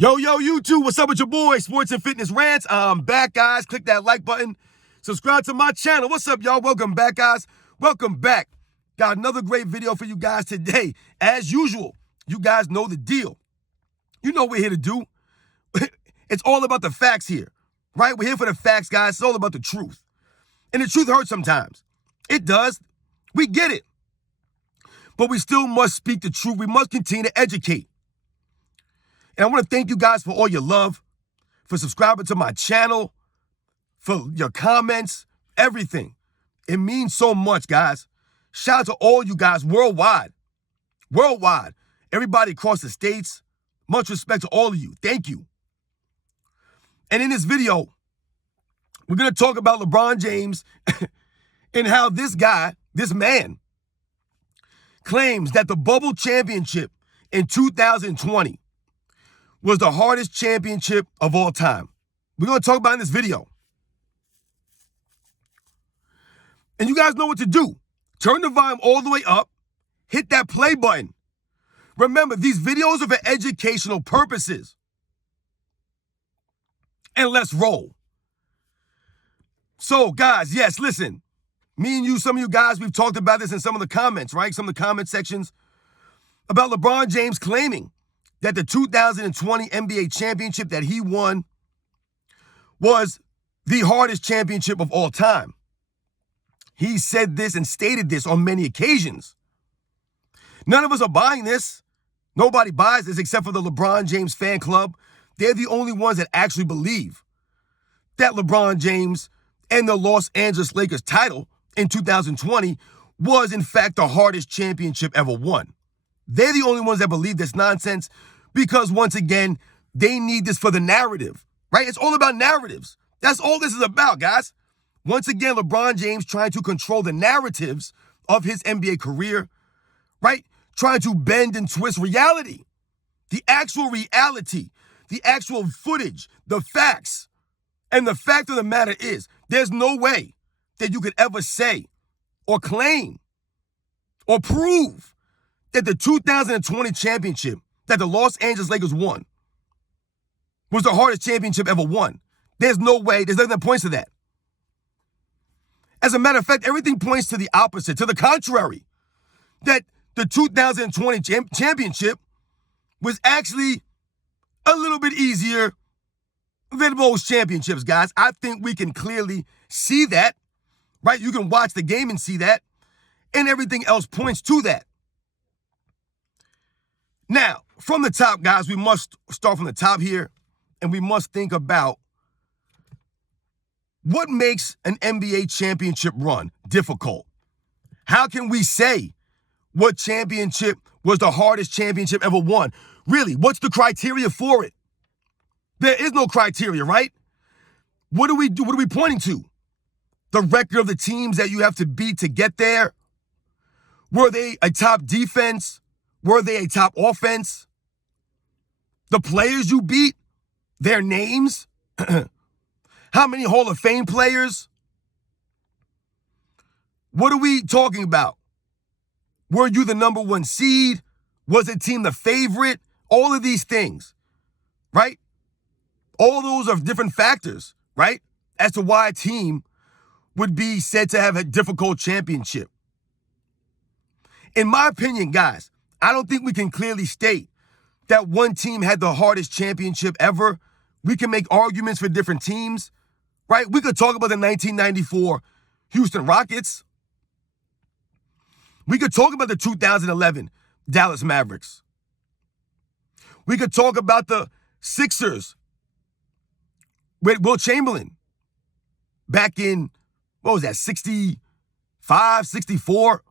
Yo, YouTube, what's up with your boy? Sports and Fitness Rants. I'm back, guys. Click that like button. Subscribe to my channel. What's up, y'all? Welcome back, guys. Welcome back. Got another great video for you guys today. As usual, you guys know the deal. You know what we're here to do. It's all about the facts here, right? We're here for the facts, guys. It's all about the truth. And the truth hurts sometimes. It does. We get it. But we still must speak the truth. We must continue to educate. And I want to thank you guys for all your love, for subscribing to my channel, for your comments, everything. It means so much, guys. Shout out to all you guys worldwide. Worldwide. Everybody across the states. Much respect to all of you. Thank you. And in this video, we're going to talk about LeBron James and how this guy, this man, claims that the bubble championship in 2020 was the hardest championship of all time. We're going to talk about it in this video. And you guys know what to do. Turn the volume all the way up. Hit that play button. Remember, these videos are for educational purposes. And let's roll. So, guys, yes, listen. Me and you, some of you guys, we've talked about this in some of the comments, right? Some of the comment sections about LeBron James claiming that the 2020 NBA championship that he won was the hardest championship of all time. He said this and stated this on many occasions. None of us are buying this. Nobody buys this except for the LeBron James fan club. They're the only ones that actually believe that LeBron James and the Los Angeles Lakers title in 2020 was, in fact, the hardest championship ever won. They're the only ones that believe this nonsense because, once again, they need this for the narrative, right? It's all about narratives. That's all this is about, guys. Once again, LeBron James trying to control the narratives of his NBA career, right? Trying to bend and twist reality, the actual reality, the actual footage, the facts. And the fact of the matter is, there's no way that you could ever say or claim or prove that the 2020 championship that the Los Angeles Lakers won was the hardest championship ever won. There's no way. There's nothing that points to that. As a matter of fact, everything points to the opposite, to the contrary, that the 2020 championship was actually a little bit easier than most championships, guys. I think we can clearly see that, right? You can watch the game and see that, and everything else points to that. Now, from the top, guys, we must start from the top here, and we must think about what makes an NBA championship run difficult. How can we say what championship was the hardest championship ever won? Really, what's the criteria for it? There is no criteria, right? What do we do? What are we pointing to? The record of the teams that you have to beat to get there? Were they a top defense? Were they a top offense? The players you beat? Their names? How many Hall of Fame players? What are we talking about? Were you the number one seed? Was the team the favorite? All of these things, right? All those are different factors, right? As to why a team would be said to have a difficult championship. In my opinion, guys, I don't think we can clearly state that one team had the hardest championship ever. We can make arguments for different teams, right? We could talk about the 1994 Houston Rockets. We could talk about the 2011 Dallas Mavericks. We could talk about the Sixers with Will Chamberlain back in, what was that, 65, 64?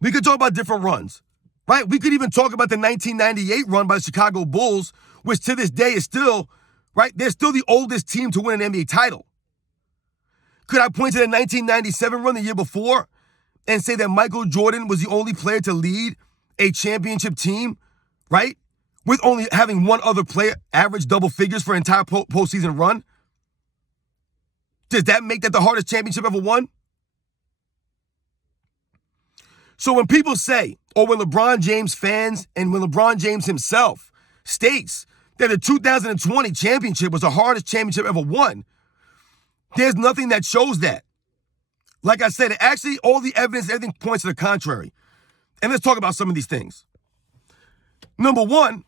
We could talk about different runs, right? We could even talk about the 1998 run by the Chicago Bulls, which to this day is still, right? They're still the oldest team to win an NBA title. Could I point to the 1997 run the year before and say that Michael Jordan was the only player to lead a championship team, right? With only having one other player average double figures for an entire postseason run? Does that make that the hardest championship ever won? So when people say, or when LeBron James fans and when LeBron James himself states that the 2020 championship was the hardest championship ever won, there's nothing that shows that. Like I said, actually, all the evidence, everything points to the contrary. And let's talk about some of these things. Number one,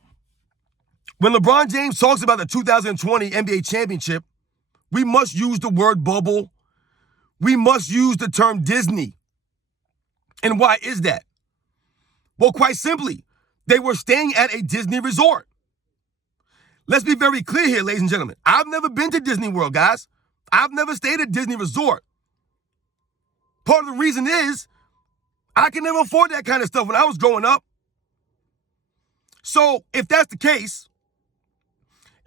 when LeBron James talks about the 2020 NBA championship, we must use the word bubble. We must use the term Disney. And why is that? Well, quite simply, they were staying at a Disney resort. Let's be very clear here, ladies and gentlemen. I've never been to Disney World, guys. I've never stayed at a Disney resort. Part of the reason is I could never afford that kind of stuff when I was growing up. So if that's the case,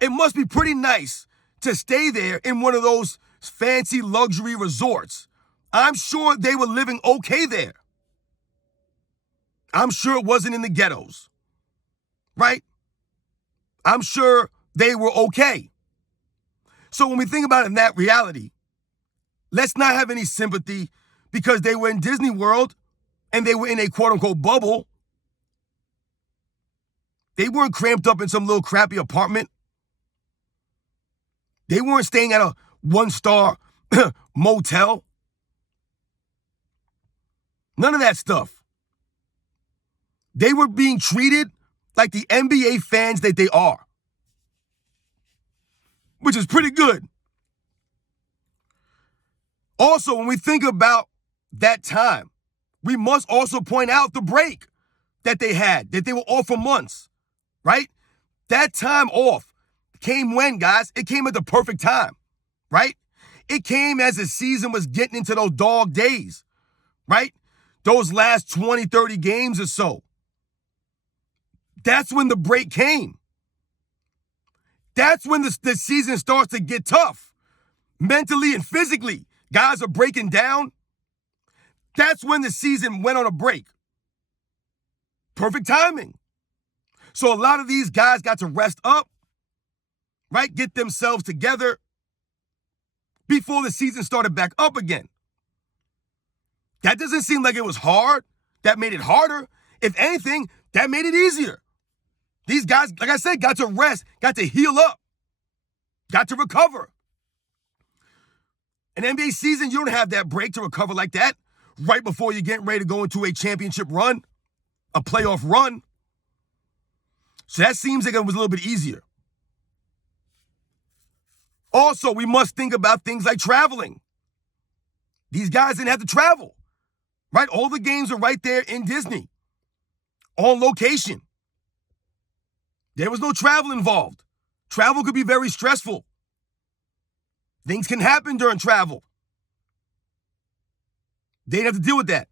it must be pretty nice to stay there in one of those fancy luxury resorts. I'm sure they were living okay there. I'm sure it wasn't in the ghettos, right? I'm sure they were okay. So when we think about it in that reality, let's not have any sympathy because they were in Disney World and they were in a quote-unquote bubble. They weren't cramped up in some little crappy apartment. They weren't staying at a one-star motel. None of that stuff. They were being treated like the NBA fans that they are, which is pretty good. Also, when we think about that time, we must also point out the break that they had, that they were off for months, right? That time off came when, guys? It came at the perfect time, right? It came as the season was getting into those dog days, right? Those last 20, 30 games or so. That's when the break came. That's when the season starts to get tough, mentally and physically. Guys are breaking down. That's when the season went on a break. Perfect timing. So a lot of these guys got to rest up, right? Get themselves together before the season started back up again. That doesn't seem like it was hard. That made it harder. If anything, that made it easier. These guys, like I said, got to rest, got to heal up, got to recover. An NBA season, you don't have that break to recover like that right before you're getting ready to go into a championship run, a playoff run. So that seems like it was a little bit easier. Also, we must think about things like traveling. These guys didn't have to travel, right? All the games are right there in Disney, on location. There was no travel involved. Travel could be very stressful. Things can happen during travel. They didn't have to deal with that.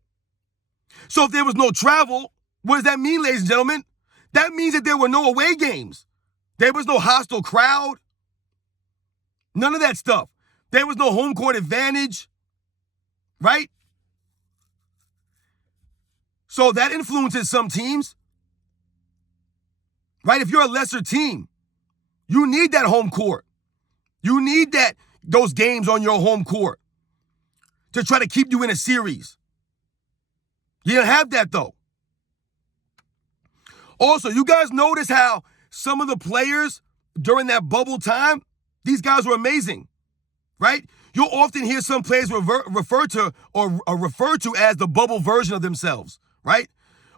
So if there was no travel, what does that mean, ladies and gentlemen? That means that there were no away games. There was no hostile crowd. None of that stuff. There was no home court advantage, right? So that influences some teams. Right? If you're a lesser team, you need that home court. You need those games on your home court to try to keep you in a series. You didn't have that, though. Also, you guys notice how some of the players during that bubble time, these guys were amazing, right? You'll often hear some players referred to as the bubble version of themselves, right?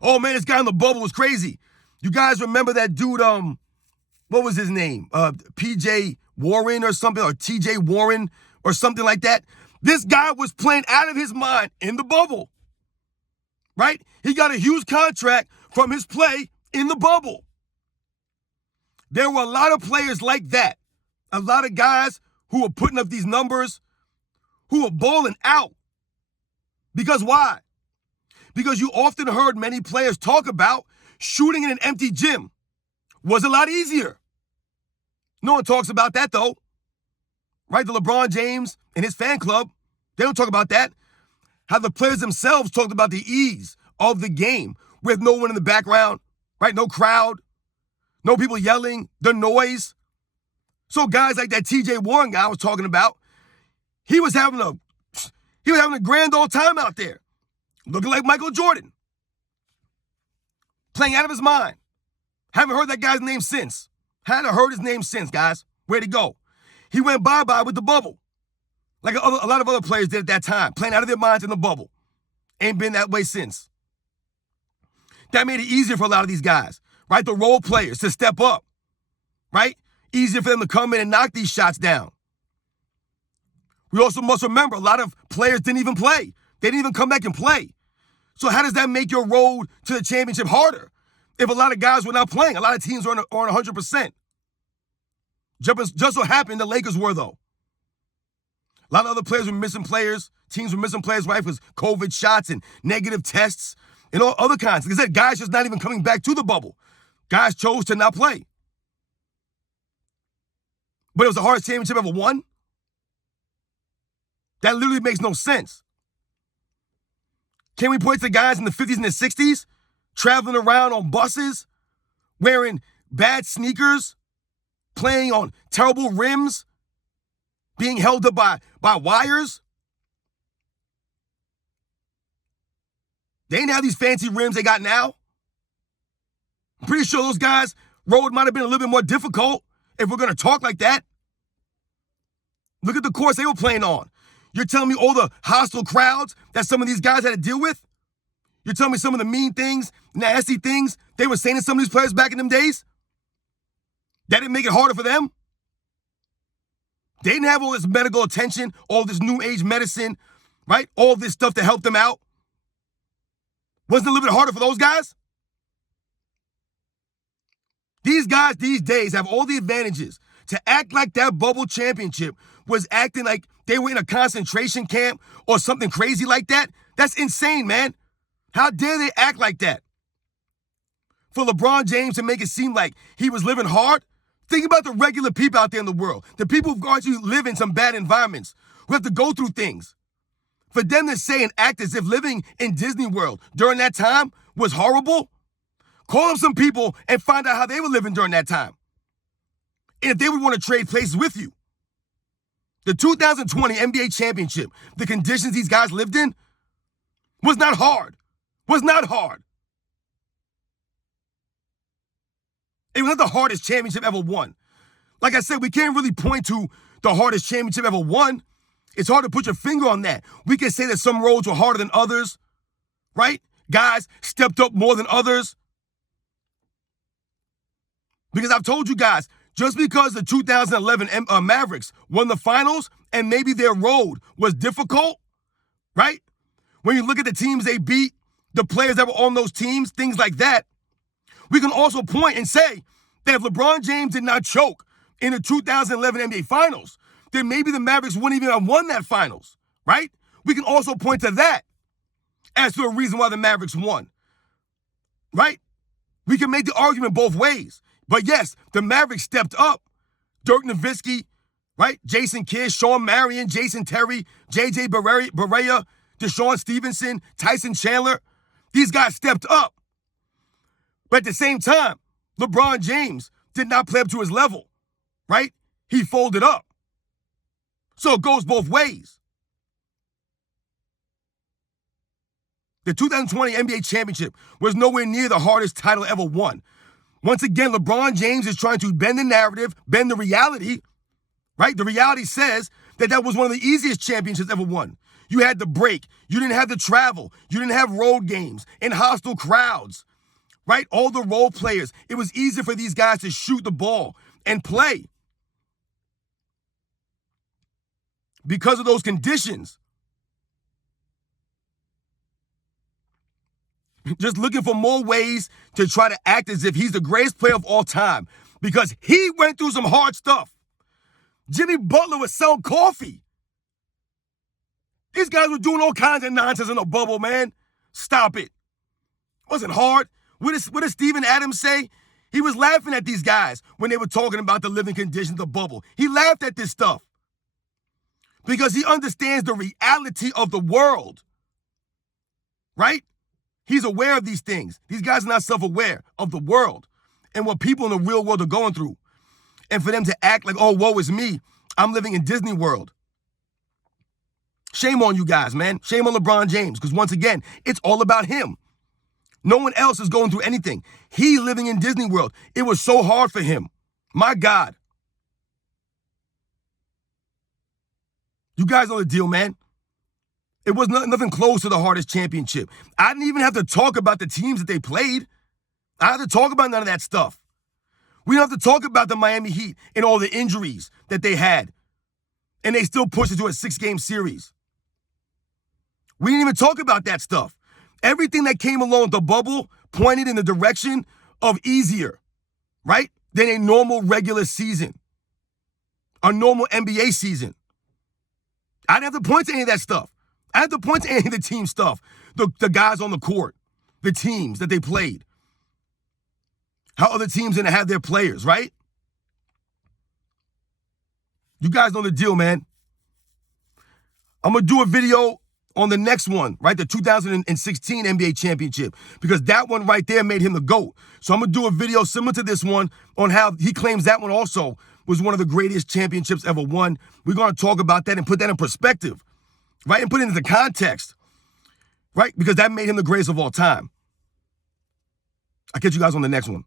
Oh, man, this guy in the bubble was crazy. You guys remember that dude, what was his name? PJ Warren or something, or TJ Warren or something like that. This guy was playing out of his mind in the bubble, right? He got a huge contract from his play in the bubble. There were a lot of players like that. A lot of guys who were putting up these numbers, who were balling out. Because why? Because you often heard many players talk about shooting in an empty gym was a lot easier. No one talks about that, though. Right? The LeBron James and his fan club, they don't talk about that. How the players themselves talked about the ease of the game with no one in the background, right? No crowd, no people yelling, the noise. So guys like that TJ Warren guy I was talking about, he was having a grand old time out there, looking like Michael Jordan, Playing out of his mind. Haven't heard that guy's name since. Hadn't heard his name since, guys. Where'd he go? He went bye-bye with the bubble. Like a lot of other players did at that time, playing out of their minds in the bubble. Ain't been that way since. That made it easier for a lot of these guys, right? The role players to step up, right? Easier for them to come in and knock these shots down. We also must remember a lot of players didn't even play. They didn't even come back and play. So how does that make your road to the championship harder? If a lot of guys were not playing, a lot of teams were on 100%. Just so happened the Lakers were, though. A lot of other players were missing players. Teams were missing players, right? Because COVID shots and negative tests and all other kinds. Like I said, guys just not even coming back to the bubble. Guys chose to not play. But it was the hardest championship ever won? That literally makes no sense. Can we point to guys in the 50s and the 60s traveling around on buses, wearing bad sneakers, playing on terrible rims, being held up by wires? They didn't have these fancy rims they got now. I'm pretty sure those guys' road might have been a little bit more difficult if we're going to talk like that. Look at the course they were playing on. You're telling me all the hostile crowds that some of these guys had to deal with? You're telling me some of the mean things, nasty things they were saying to some of these players back in them days? That didn't make it harder for them? They didn't have all this medical attention, all this new age medicine, right? All this stuff to help them out. Wasn't it a little bit harder for those guys? These guys these days have all the advantages. To act like that bubble championship was acting like they were in a concentration camp or something crazy like that, that's insane, man. How dare they act like that? For LeBron James to make it seem like he was living hard? Think about the regular people out there in the world, the people who actually live in some bad environments, who have to go through things. For them to say and act as if living in Disney World during that time was horrible, call up some people and find out how they were living during that time. And if they would want to trade places with you. The 2020 NBA championship, the conditions these guys lived in, was not hard. Was not hard. It was not the hardest championship ever won. Like I said, we can't really point to the hardest championship ever won. It's hard to put your finger on that. We can say that some roads were harder than others, right? Guys stepped up more than others. Because I've told you guys, just because the 2011 Mavericks won the finals and maybe their road was difficult, right? When you look at the teams they beat, the players that were on those teams, things like that, we can also point and say that if LeBron James did not choke in the 2011 NBA Finals, then maybe the Mavericks wouldn't even have won that finals, right? We can also point to that as to a reason why the Mavericks won, right? We can make the argument both ways. But yes, the Mavericks stepped up. Dirk Nowitzki, right? Jason Kidd, Sean Marion, Jason Terry, J.J. Barea, Deshaun Stevenson, Tyson Chandler. These guys stepped up. But at the same time, LeBron James did not play up to his level, right? He folded up. So it goes both ways. The 2020 NBA championship was nowhere near the hardest title ever won. Once again, LeBron James is trying to bend the narrative, bend the reality, right? The reality says that was one of the easiest championships ever won. You had the break. You didn't have the travel. You didn't have road games and hostile crowds, right? All the role players. It was easier for these guys to shoot the ball and play. Because of those conditions. Just looking for more ways to try to act as if he's the greatest player of all time because he went through some hard stuff. Jimmy Butler was selling coffee. These guys were doing all kinds of nonsense in the bubble, man. Stop it. It wasn't hard. What did Steven Adams say? He was laughing at these guys when they were talking about the living conditions of the bubble. He laughed at this stuff because he understands the reality of the world, right? He's aware of these things. These guys are not self-aware of the world and what people in the real world are going through. And for them to act like, oh, woe is me, I'm living in Disney World. Shame on you guys, man. Shame on LeBron James, because once again, it's all about him. No one else is going through anything. He living in Disney World. It was so hard for him. My God. You guys know the deal, man. It was nothing close to the hardest championship. I didn't even have to talk about the teams that they played. I didn't have to talk about none of that stuff. We don't have to talk about the Miami Heat and all the injuries that they had. And they still pushed it to a 6-game series. We didn't even talk about that stuff. Everything that came along with the bubble pointed in the direction of easier, right, than a normal regular season, a normal NBA season. I didn't have to point to any of that stuff. I didn't have to point to any of the team stuff, the guys on the court, the teams that they played, how other teams didn't have their players, right? You guys know the deal, man. I'm going to do a video on the next one, right? The 2016 NBA championship, because that one right there made him the GOAT. So I'm going to do a video similar to this one on how he claims that one also was one of the greatest championships ever won. We're going to talk about that and put that in perspective, right? And put it into context, right? Because that made him the greatest of all time. I'll catch you guys on the next one.